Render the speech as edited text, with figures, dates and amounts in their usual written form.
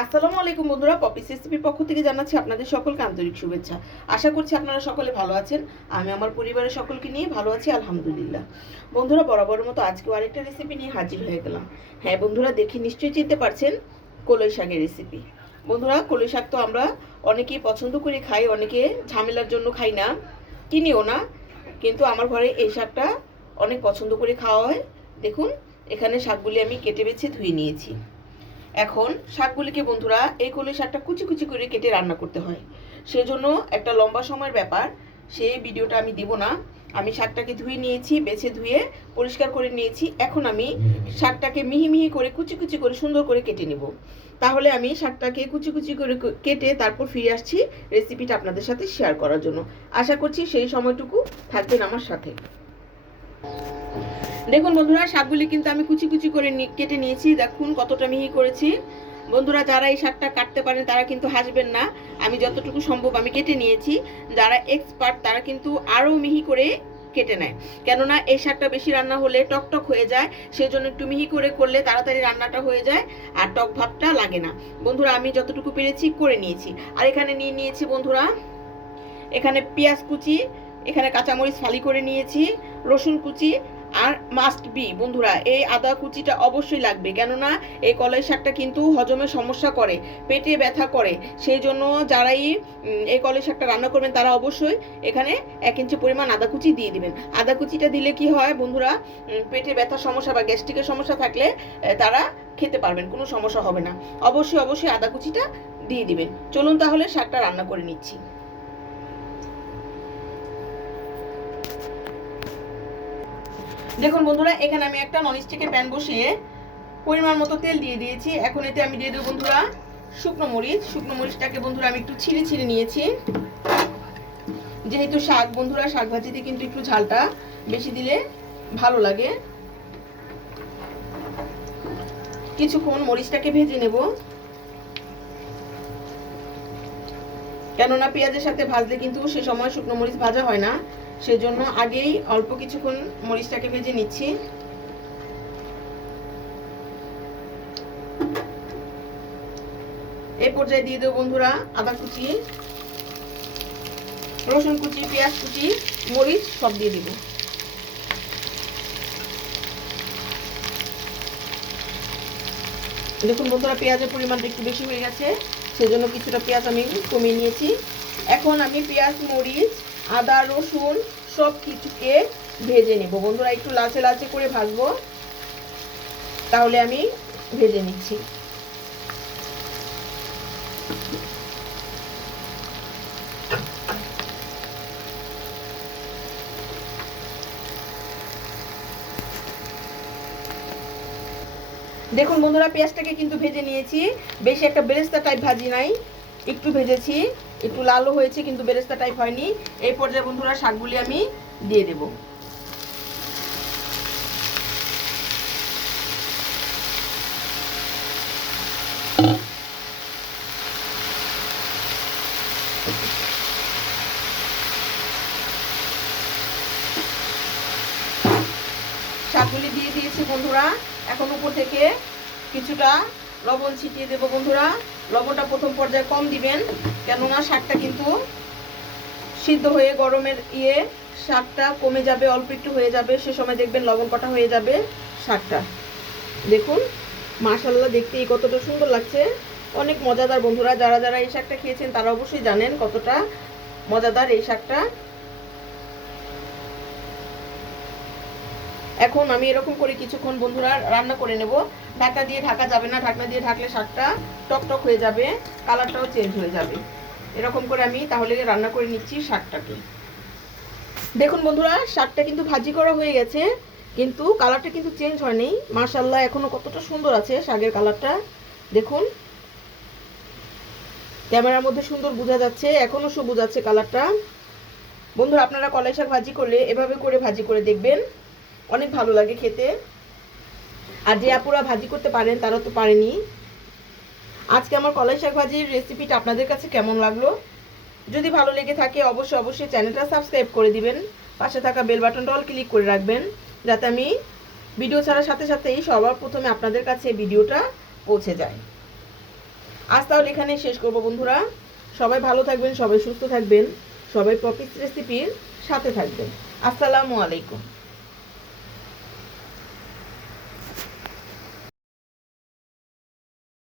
আসসালামু আলাইকুম বন্ধুরা, পপিস রেসিপির পক্ষ থেকে জানাচ্ছি আপনাদের সকলকে আন্তরিক শুভেচ্ছা। আশা করছি আপনারা সকলে ভালো আছেন। আমি আমার পরিবারের সকলকে নিয়ে ভালো আছি আলহামদুলিল্লাহ। বন্ধুরা, বরাবরের মতো আজকেও আরেকটা রেসিপি নিয়ে হাজির হয়ে গেলাম। হ্যাঁ বন্ধুরা, দেখে নিশ্চয়ই চিনতে পারছেন কলই শাকের রেসিপি। বন্ধুরা, কলই শাক তো আমরা অনেকেই পছন্দ করে খাই, অনেকে ঝামেলার জন্য খাই না, কিনিও না, কিন্তু আমার ঘরে এই শাকটা অনেক পছন্দ করে খাওয়া হয়। দেখুন, এখানে শাকগুলি আমি কেটে বেছে ধুয়ে নিয়েছি। এখন শাকগুলিকে বন্ধুরা এই কলই শাকটা কুচি কুচি করে কেটে রান্না করতে হয়, সেজন্য একটা লম্বা সময়ের ব্যাপার, সেই ভিডিওটা আমি দিব না। আমি শাকটাকে ধুয়ে নিয়েছি, বেছে ধুয়ে পরিষ্কার করে নিয়েছি। এখন আমি শাকটাকে মিহি মিহি করে কুচি কুচি করে সুন্দর করে কেটে নেব। তাহলে আমি শাকটাকে কুচি কুচি করে কেটে তারপর ফিরে আসছি রেসিপিটা আপনাদের সাথে শেয়ার করার জন্য। আশা করছি সেই সময়টুকু থাকবেন আমার সাথে। দেখুন বন্ধুরা, শাকগুলি কিন্তু আমি কুচি কুচি করে কেটে নিয়েছি। দেখুন কতটা মিহি করেছি। বন্ধুরা, যারা এই শাকটা কাটতে পারেন তারা কিন্তু হাসবেন না। আমি যতটুকু সম্ভব আমি কেটে নিয়েছি। যারা এক্সপার্ট তারা কিন্তু আরও মিহি করে কেটে নেয়, কেননা এই শাকটা বেশি রান্না হলে টক টক হয়ে যায়, সেজন্য একটু মিহি করে করলে তাড়াতাড়ি রান্নাটা হয়ে যায় আর টক ভাবটা লাগে না। বন্ধুরা, আমি যতটুকু পেরেছি করে নিয়েছি। আর এখানে নিয়ে নিয়েছি বন্ধুরা, এখানে পেঁয়াজ কুচি, এখানে কাঁচামরিচ ফালি করে নিয়েছি, রসুন কুচি, আর মাস্ট বি বন্ধুরা এই আদা কুচিটা অবশ্যই লাগবে, কেননা এই কলাই শাকটা কিন্তু হজমের সমস্যা করে, পেটে ব্যথা করে। সেই জন্য যারাই এই কলাই শাকটা রান্না করবেন তারা অবশ্যই এখানে 1 ইঞ্চি পরিমাণ আদা কুচি দিয়ে দিবেন। আদা কুচিটা দিলে কি হয় বন্ধুরা, পেটে ব্যথার সমস্যা বা গ্যাস্ট্রিকের সমস্যা থাকলে তারা খেতে পারবেন, কোনো সমস্যা হবে না। অবশ্যই অবশ্যই আদা কুচিটা দিয়ে দিবেন। চলুন তাহলে শাকটা রান্না করে নিচ্ছি। দেখুন বন্ধুরা, এখানে আমি একটা ননস্টিকের প্যান বসিয়ে পরিমাণ মতো তেল দিয়ে দিয়েছি। এখন এতে আমি দিয়ে দেবো বন্ধুরা শুকনো মরিচ। শুকনো মরিচটাকে বন্ধুরা আমি একটু ছিঁড়ে ছিঁড়ে নিয়েছি। যেহেতু শাক বন্ধুরা, শাক ভাজিতে কিন্তু একটু ঝালটা বেশি দিলে ভালো লাগে। কিছুক্ষণ মরিচটাকে ভেজে নেব, কেননা পেঁয়াজের সাথে ভাজলে কিন্তু সে সময় শুকনো মরিচ ভাজা হয় না, সেজন্য আগেই অল্প কিছুক্ষণ মরিচটাকে ভেজে নিচ্ছি। এই পর্যায়ে দিয়ে দেবো বন্ধুরা আদা কুচি, রসুন কুচি, পেঁয়াজ কুচি, মরিচ সব দিয়ে দিব। দেখুন বন্ধুরা, পেঁয়াজের পরিমাণটা একটু বেশি হয়ে গেছে, সেজন্য কিছুটা পেঁয়াজ আমি কমিয়ে নিয়েছি। এখন আমি পেঁয়াজ, মরিচ, আদা, রসুন সব কিছুকে ভেজে নেব বন্ধুরা, একটু লালচে লালচে করে ভাজবো। তাহলে আমি ভেজে নিচ্ছি। দেখুন বন্ধুরা, পেঁয়াজটাকে কিন্তু ভেজে নিয়েছি, বেশি একটা বেরেস্তা টাইপ ভাজি নাই, একটু ভেজেছি, একটু লালও হয়েছে কিন্তু বেরেস্তা টাইপ হয়নি। এই পর্যায়ে বন্ধুরা শাকগুলি আমি দিয়ে দেব। শাকগুলি দিয়ে দিয়েছি বন্ধুরা। এখন উপর থেকে কিছুটা লবণ ছিটিয়ে দেবো বন্ধুরা। লবণটা প্রথম পর্যায়ে কম দিবেন, কেননা শাকটা কিন্তু সিদ্ধ হয়ে গরমের শাকটা কমে যাবে, অল্প একটু হয়ে যাবে, সে সময় দেখবেন লবণ কটা হয়ে যাবে শাকটা। দেখুন মাশাআল্লাহ, দেখতেই কতটা সুন্দর লাগছে, অনেক মজাদার বন্ধুরা। যারা যারা এই শাকটা খেয়েছেন তারা অবশ্যই জানেন কতটা মজাদার এই শাকটা। এখন আমি এরকম করে কিছুক্ষণ বন্ধুরা রান্না করে নেব। ঢাকনা দিয়ে ঢাকা যাবে না, ঢাকনা দিয়ে ঢাকলে শাকটা টকটক হয়ে যাবে, কালারটাও চেঞ্জ হয়ে যাবে। এরকম করে আমি তাহলে রান্না করে নিচ্ছি শাকটাকে। দেখুন বন্ধুরা, শাকটা কিন্তু ভাজি করা হয়ে গেছে, কিন্তু কালারটা কিন্তু চেঞ্জ হয়নি। মাশাআল্লাহ, এখনো কতটা সুন্দর আছে শাকের কালারটা। দেখুন ক্যামেরার মধ্যে সুন্দর বোঝা যাচ্ছে, এখনো সবুজ আছে কালারটা। বন্ধুরা, আপনারা কলাই শাক ভাজি করলে এভাবে করে ভাজি করে দেখবেন, অনেক ভালো লাগে খেতে। আর যে আপুরা ভাজি করতে পারেন তারা তো পারেনি। আজকে আমার কলাই শাক ভাজির রেসিপিটা আপনাদের কাছে কেমন লাগলো? যদি ভালো লেগে থাকে অবশ্যই অবশ্যই চ্যানেলটা সাবস্ক্রাইব করে দিবেন, পাশে থাকা বেল বাটনটা অল ক্লিক করে রাখবেন, যাতে আমি ভিডিও ছাড়ার সাথে সাথেই সবার প্রথমে আপনাদের কাছে ভিডিওটা পৌঁছে যায়। আজ তাহলে এখানে শেষ করবো বন্ধুরা। সবাই ভালো থাকবেন, সবাই সুস্থ থাকবেন, সবাই পপিস রেসিপির সাথে থাকবেন। আসসালামু আলাইকুম।